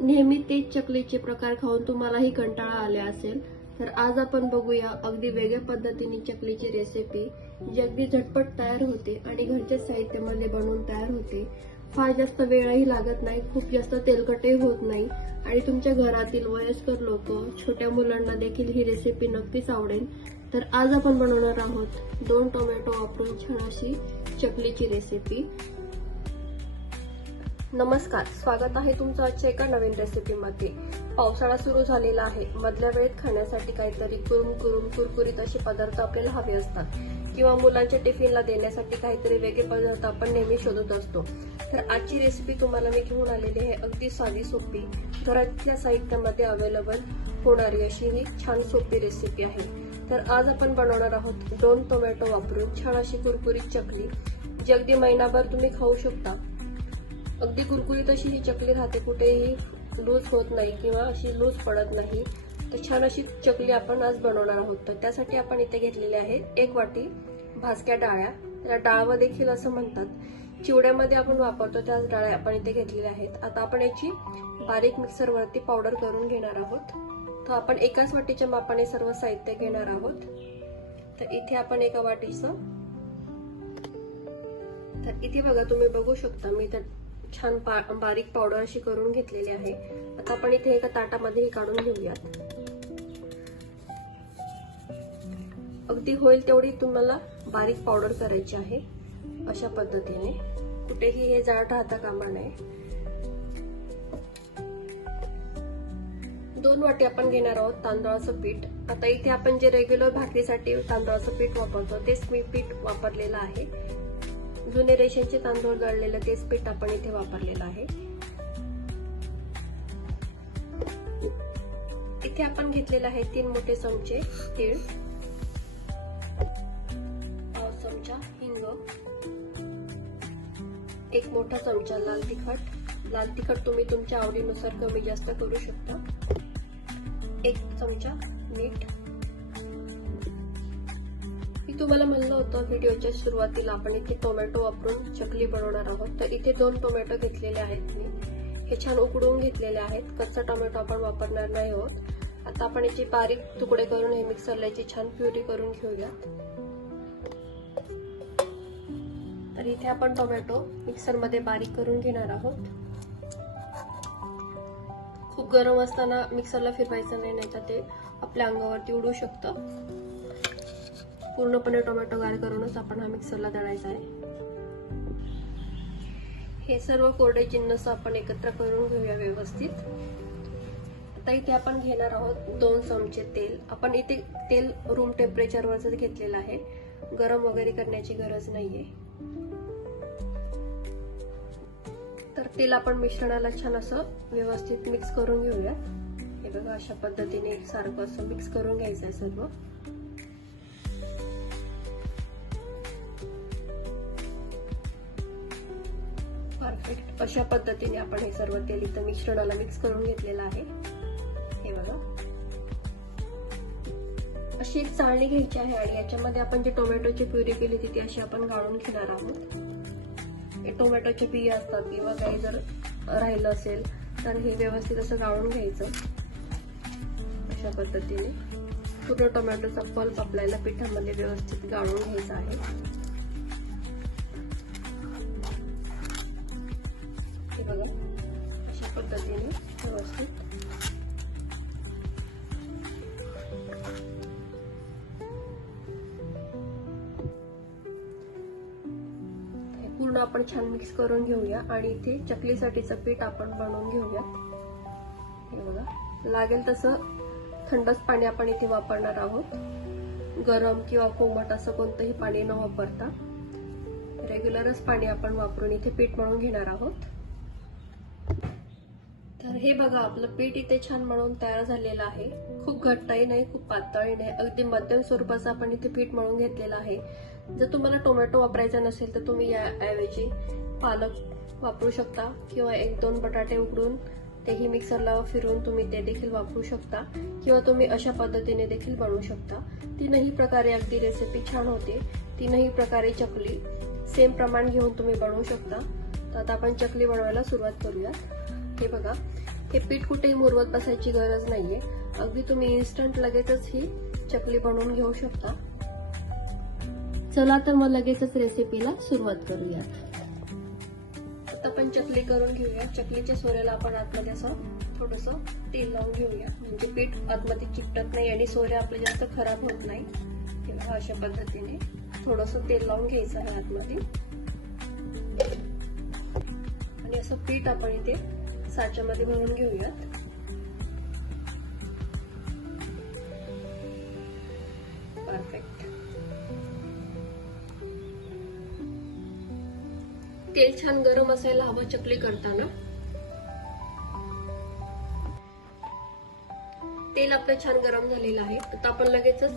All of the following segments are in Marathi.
नेहमी तेच चकलीचे प्रकार खाऊन तुम्हालाही कंटाळा आला असेल, तर आज आपण बघूया अगदी वेगळ्या पद्धतीने चकलीची रेसिपी, जी अगदी झटपट तयार होते आणि घरच्या साहित्यामध्ये बनवून तयार होते. फार जास्त वेळही लागत नाही, खूप जास्त तेलकटही होत नाही आणि तुमच्या घरातील वयस्कर लोक, छोट्या मुलांना देखील ही रेसिपी नक्कीच आवडेल. तर आज आपण बनवणार आहोत 2 टोमॅटो वापरून छान अशी चकलीची रेसिपी. नमस्कार, स्वागत आहे तुमचं आजच्या एका नवीन रेसिपीमध्ये. पावसाळा सुरू झालेला आहे. मधल्या वेळेत खाण्यासाठी काहीतरी कुरकुरीत असे पदार्थ आपल्याला हवे असतात किंवा मुलांच्या टिफिनला देण्यासाठी काहीतरी वेगळे पदार्थ आपण नेहमी शोधत असतो. तर आजची रेसिपी तुम्हाला मी घेऊन आलेली आहे अगदी साधी सोपी, घरातल्या साहित्यामध्ये अवेलेबल होणारी अशी ही छान सोपी रेसिपी आहे. तर आज आपण बनवणार आहोत 2 टोमॅटो वापरून छान अशी कुरकुरीत चकली, जी अगदी महिनाभर तुम्ही खाऊ शकता. अगदी कुरकुरीत अशी ही चकली राहते, कुठेही लूज होत नाही किंवा अशी लूज पडत नाही. तर छान अशी चकली आपण आज बनवणार आहोत. तर त्यासाठी आपण इथे घेतलेले आहे 1 वाटी भाजक्या डाळ्या, त्याला डाळवं देखील असं म्हणतात. चिवड्यामध्ये आपण वापरतो त्याच डाळ्या आपण इथे घेतलेल्या आहेत. आता आपण याची बारीक मिक्सरवरती पावडर करून घेणार आहोत. तर आपण एकाच वाटीच्या मापाने सर्व साहित्य घेणार आहोत. तर इथे आपण एका वाटीचं, तर इथे बघा तुम्ही बघू शकता मी तर छान बारीक पावडर अशी करून घेतलेली आहे. आता आपण इथे एका ताटामध्ये काढून घेऊयात. अगदी होईल तेवढी तुम्हाला बारीक पावडर करायची आहे. अशा पद्धतीने कुठेही हे जाड राहता कामा नये. 2 वाटी आपण घेणार आहोत तांदळाचं पीठ. आता इथे आपण जे रेग्युलर भाकरीसाठी तांदळाचं पीठ वापरतो तेच मी पीठ वापरलेलं आहे. जुने रेशनचे तांदूळ दळलेलं तेच पीठ आपण इथे वापरलेलं आहे. इथे आपण घेतलेलं आहे 3 मोठे चमचे तीळ, पाव चमचा हिंग, 1 मोठा चमचा लाल तिखट. लाल तिखट तुम्ही तुमच्या आवडीनुसार कमी जास्त करू शकता. 1 चमचा मीठ. मी तुम्हाला म्हणलं होतं व्हिडिओच्या सुरुवातीला आपण इथे टोमॅटो वापरून चकली बनवणार आहोत. तर इथे 2 टोमॅटो घेतलेले आहेत मी. हे छान उकडून घेतलेले आहेत. कच्चा टोमॅटो आपण वापरणार नाही आहोत. आता आपण याचे बारीक तुकडे करून हे मिक्सरला याची छान प्युरी करून घेऊया. तर इथे आपण टोमॅटो मिक्सरमध्ये बारीक करून घेणार आहोत. खूप गरम असताना मिक्सरला फिरवायचं नाही, नाहीतर ते आपल्या अंगावरती उडू शकतं. पूर्णपणे टोमॅटो गार करूनच आपण हा मिक्सरला दळायचा आहे. हे सर्व कोरडे जिन्नस आपण एकत्र करून घेऊया व्यवस्थित. आता इथे आपण घेणार आहोत 2 चमचे तेल. आपण इथे तेल रूम टेम्परेचरवरच घेतलेलं आहे, गरम वगैरे करण्याची गरज नाहीये. तर तेल आपण मिश्रणाला छान असं व्यवस्थित मिक्स करून घेऊया. हे बघा अशा पद्धतीने सारखं असं मिक्स करून घ्यायचं आहे सर्व. परफेक्ट अशा पद्धतीने आपण हे सर्व तेल इथं मिश्रणाला मिक्स करून घेतलेलं आहे. हे बघा अशी एक चाळणी घ्यायची आहे आणि याच्यामध्ये आपण जे टोमॅटोची प्युरी केली ती अशी आपण गाळून घेणार आहोत. हे टोमॅटोचे बिया असतात किंवा काही जर राहिलं असेल तर हे व्यवस्थित असं गाळून घ्यायचं. अशा पद्धतीने पूर्ण टोमॅटोचा पल्प आपल्याला पिठामध्ये व्यवस्थित गाळून घ्यायचा आहे. हे बघा अशा पद्धतीने व्यवस्थित. पूर्ण आपण छान मिक्स करून घेऊया आणि इथे चकलीसाठीचं पीठ आपण बनवून घेऊया. हे बघा लागेल तसं थंडच पाणी आपण इथे वापरणार आहोत. गरम किंवा कोमट असं कोणतंही पाणी न वापरता रेग्युलरच पाणी आपण वापरून इथे पीठ मळून घेणार आहोत. तर हे बघा आपलं पीठ इथे छान मळून तयार झालेलं आहे. खूप घट्टही नाही, खूप पातळही नाही, अगदी मध्यम स्वरूपाचं आपण इथे पीठ मळून घेतलेलं आहे. जर तुम्हाला टोमॅटो वापरायचा नसेल तर तुम्ही याऐवजी पालक वापरू शकता किंवा 1-2 बटाटे उकडून तेही मिक्सरला फिरवून तुम्ही ते देखील वापरू शकता किंवा तुम्ही अशा पद्धतीने देखील बनवू शकता. तीनही प्रकारे अगदी रेसिपी छान होते. तीनही प्रकारे चकली सेम प्रमाण घेऊन तुम्ही बनवू शकता. तर आता आपण चकली बनवायला सुरुवात करूया. हे बघा हे पीठ कुठेही मुरवत बसायची गरज नाहीये. अगदी तुम्ही इन्स्टंट लगेचच ही चकली बनवून घेऊ शकता. चला तर मग लगेचच रेसिपीला सुरुवात करूया. आता आपण चकली करून घेऊया. चकलीच्या सोऱ्याला आपण आतमध्ये असं थोडंसं तेल लावून घेऊया, म्हणजे पीठ आतमध्ये चिकटत नाही आणि सोरे आपले जास्त खराब होत नाही. तेव्हा अशा पद्धतीने थोडंसं तेल लावून घ्यायचं आहे आतमध्ये आणि असं पीठ आपण इथे साच्यामध्ये भरून घेऊयात. परफेक्ट. तेल छान गरम असायला हवं चकली करताना. तेल आपलं छान गरम झालेलं आहे. आता आपण लगेचच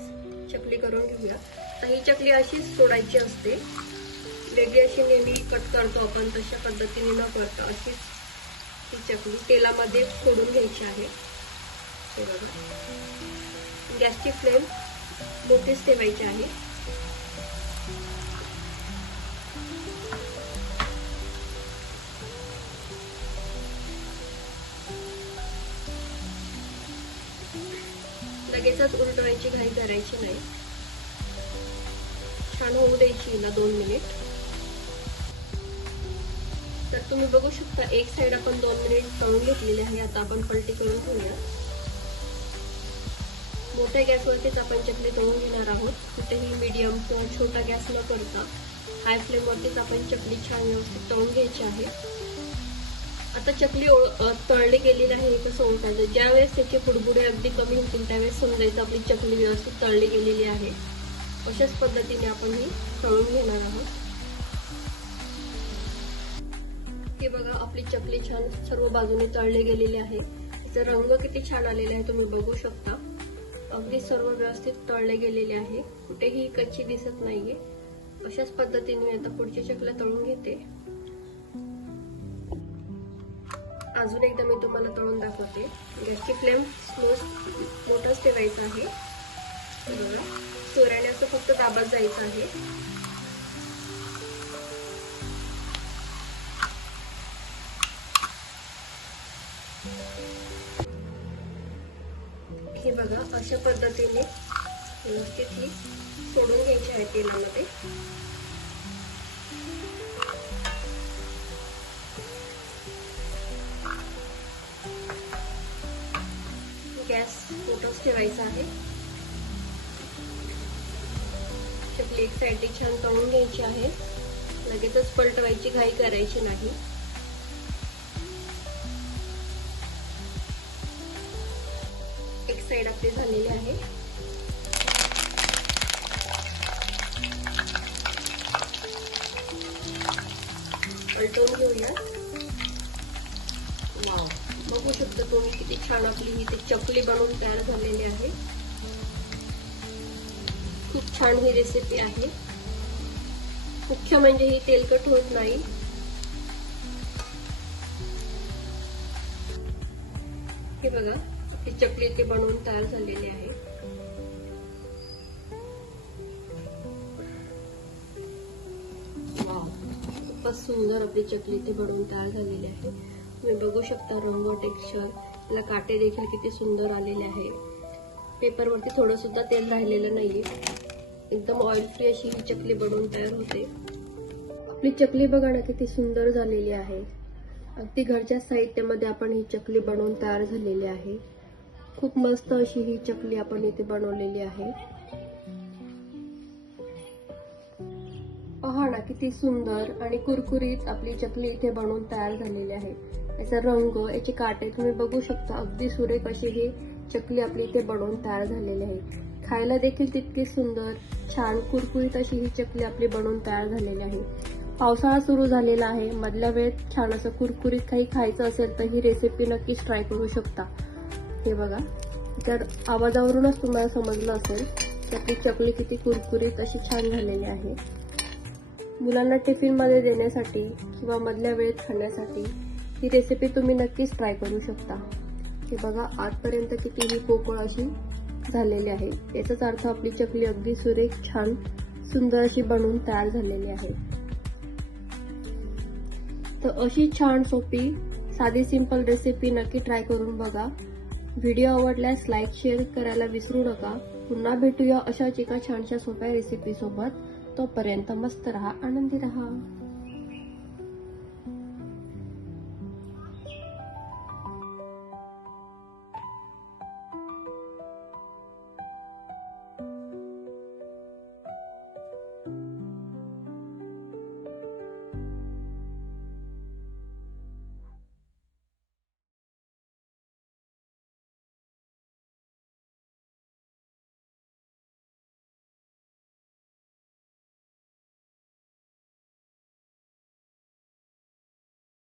चकली करून घेऊया. तर ही चकली अशीच सोडायची असते, वेगळी अशी नेहमी कट करतो आपण तशा पद्धतीने न करता अशीच ही चकली तेलामध्ये सोडून घ्यायची आहे. गॅसची फ्लेम मोठीच ठेवायची आहे. लगेचच उलटवायची घाई करायची नाही. छान होऊ द्यायची हिला 2 मिनिट. तर तुम्ही बघू शकता एक साइड आपण 2 मिनिट तळून घेतलेली आहे. आता आपण पलटी करून घेऊया. मोठ्या गॅसवरतीच आपण चकली तळून घेणार आहोत. कुठेही मीडियम किंवा छोटा गॅस न करता हाय फ्लेमवरतीच आपण चकली छान व्यवस्थित तळून घ्यायची आहे. आता चकली तळली गेलेली आहे. कसं ओळखायचं? ज्यावेळेस त्याचे बुडबुडे अगदी कमी होतील त्यावेळेस समजायचं आपली चकली व्यवस्थित तळली गेलेली आहे. अशाच पद्धतीने आपण ही तळून घेणार आहोत. हे बघा आपली चकली छान सर्व बाजूने तळली गेलेली आहे. तिचा रंग किती छान आलेला आहे तुम्ही बघू शकता. अगदी सर्व व्यवस्थित तळले गेलेले आहे. कुठेही कच्ची दिसत नाहीये. अशाच पद्धतीने मी आता पुढची चकल्या तळून घेते. अजून एकदा मी तुम्हाला तळून दाखवते. गॅसची फ्लेम मोठंच ठेवायचं आहे. सोऱ्याने असं फक्त दाबत जायचं आहे. हे बघा अशा पद्धतीने व्यवस्थित ही सोडून घ्यायची आहे तेलामध्ये. गॅस मोठाच ठेवायचा आहे. चकली एक साइड छान तळून घ्यायची आहे. लगेचच पलटवायची घाई करायची नाही. एक साइड आपली झालेली आहे. पलटवून घेऊया. वाव, बघू शकता तुम्ही किती छान आपली ही चकली बनवून तयार झालेली आहे. खूप छान ही रेसिपी आहे. मुख्य म्हणजे ही तेलकट होत नाही. हे बघा आपली चकली इथे बनवून तयार झालेली आहे. वाव, खूपच सुंदर आपली चकली इथे बनवून तयार झालेली आहे. तुम्ही बघू शकता रंग, टेक्स्चर, त्याला काटे देखील किती सुंदर आलेले आहे. पेपरवरती थोडं सुद्धा तेल राहिलेलं नाहीये. एकदम ऑइल फ्री अशी ही चकली बनवून तयार होते. आपली चकली बघा ना किती सुंदर झालेली आहे. अगदी घरच्या साहित्यामध्ये आपण ही चकली बनवून तयार झालेली आहे. खूप मस्त अशी ही चकली आपण इथे बनवलेली आहे. पहा ना किती सुंदर आणि कुरकुरीत आपली चकली इथे बनवून तयार झालेली आहे. याचा रंग, याचे काटे तुम्ही बघू शकता. अगदी सुरेख अशी ही चकली आपली इथे बनवून तयार झालेली आहे. खायला देखील तितकी सुंदर, छान, कुरकुरीत अशी ही चकली आपली बनवून तयार झालेली आहे. पावसाळा सुरू झालेला आहे. मधल्या वेळेत छान असं कुरकुरीत काही खायचं असेल तर ही रेसिपी नक्कीच ट्राय करू शकता. हे बघा, तर आवाजावरूनच तुम्हाला समजलं असेल की आपली चकली किती कुरकुरीत अशी छान झालेली आहे. मुलांना टिफिन मध्ये देण्यासाठी किंवा मधल्या वेळेत खाण्यासाठी ही रेसिपी तुम्ही नक्कीच ट्राय करू शकता. हे बघा आतपर्यंत किती ही पोकळ अशी झालेली आहे. याचाच अर्थ आपली चकली अगदी सुरेख, छान, सुंदर अशी बनवून तयार झालेली आहे. तर अशी छान, सोपी, साधी सिंपल रेसिपी नक्की ट्राय करून बघा. व्हिडिओ आवडल्यास लाईक शेअर करायला विसरू नका. पुन्हा भेटूया अशाच एका छानशा सोप्या रेसिपी सोबत. तोपर्यंत मस्त रहा, आनंदी रहा.